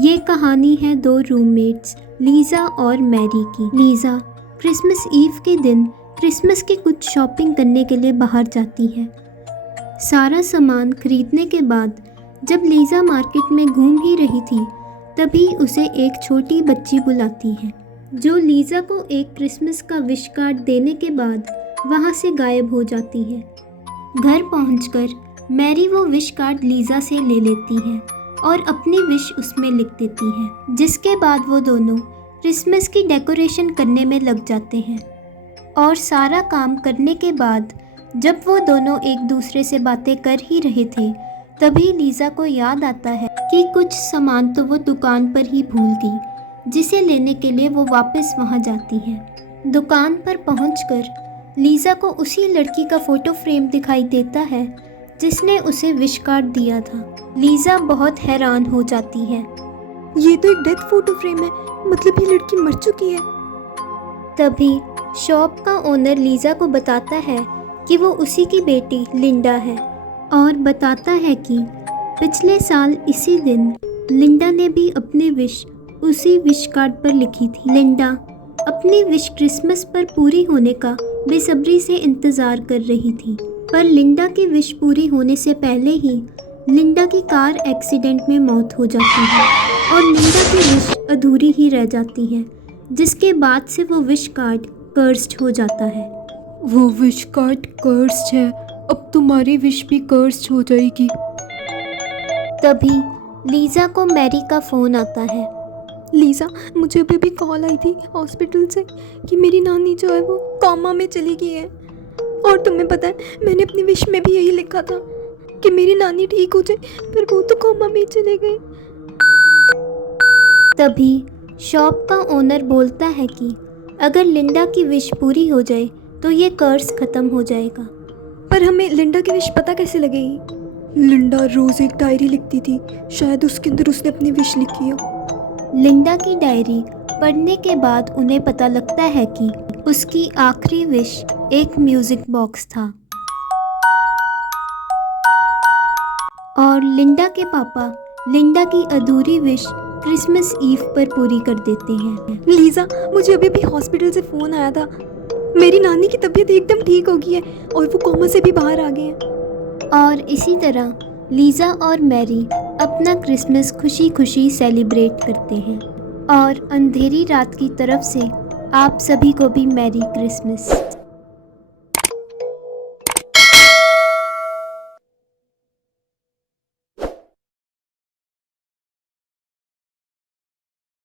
ये कहानी है दो रूममेट्स लीज़ा और मैरी की। लीज़ा क्रिसमस ईव के दिन क्रिसमस की कुछ शॉपिंग करने के लिए बाहर जाती है। सारा सामान खरीदने के बाद जब लीज़ा मार्केट में घूम ही रही थी तभी उसे एक छोटी बच्ची बुलाती है, जो लीज़ा को एक क्रिसमस का विश कार्ड देने के बाद वहाँ से गायब हो जाती है। घर पहुंचकर मैरी वो विश कार्ड लीज़ा से ले लेती है और अपनी विश उसमें लिख देती है, जिसके बाद वो दोनों क्रिसमस की डेकोरेशन करने में लग जाते हैं। और सारा काम करने के बाद जब वो दोनों एक दूसरे से बातें कर ही रहे थे तभी लीज़ा को याद आता है कि कुछ सामान तो वो दुकान पर ही भूल गई, जिसे लेने के लिए वो वापस वहाँ जाती है। दुकान पर पहुंचकर लीज़ा को उसी लड़की का फ़ोटो फ्रेम दिखाई देता है जिसने उसे विश कार्ड दिया था। लीज़ा बहुत हैरान हो जाती है। ये तो एक डेथ फोटो फ्रेम है, मतलब ये लड़की मर चुकी है। तभी शॉप का ओनर लीज़ा को बताता है कि वो उसी की बेटी लिंडा है और बताता है कि पिछले साल इसी दिन लिंडा ने भी अपनी विश उसी विश कार्ड पर लिखी थी। लिंडा अपनी विश क्रिसमस पर पूरी होने का बेसब्री से इंतज़ार कर रही थी, पर लिंडा की विश पूरी होने से पहले ही लिंडा की कार एक्सीडेंट में मौत हो जाती है और लिंडा की विश अधूरी ही रह जाती है, जिसके बाद से वो विश कार्ड कर्स्ड हो जाता है। वो विश कार्ड कर्स्ड है, अब तुम्हारी विश भी कर्स्ड हो जाएगी। तभी लीज़ा को मैरी का फ़ोन आता है। लीज़ा, मुझे अभी भी कॉल आई थी हॉस्पिटल से कि मेरी नानी जो है वो कोमा में चली गई है। और तुम्हें पता है, मैंने अपनी विश में भी यही लिखा था कि मेरी नानी ठीक हो जाए, पर वो तो कोमा में ही चले गए। तभी शॉप का ओनर बोलता है कि अगर लिंडा की विश पूरी हो जाए तो ये कर्ज ख़त्म हो जाएगा। पर हमें लिंडा की विश पता कैसे लगेगी? लिंडा रोज़ एक डायरी लिखती थी, शायद उसके अंदर उसने अपनी विश लिखी हो। लिंडा की डायरी पढ़ने के बाद उन्हें पता लगता है कि उसकी आखिरी विश एक म्यूज़िक बॉक्स था और लिंडा के पापा लिंडा की अधूरी विश क्रिसमस ईव पर पूरी कर देते हैं। लीज़ा, मुझे अभी भी हॉस्पिटल से फ़ोन आया था, मेरी नानी की तबीयत एकदम ठीक हो गई है और वो कोमा से भी बाहर आ गए हैं। और इसी तरह लीज़ा और मैरी अपना क्रिसमस खुशी खुशी सेलिब्रेट करते हैं। और अंधेरी रात की तरफ से आप सभी को भी मैरी क्रिसमस।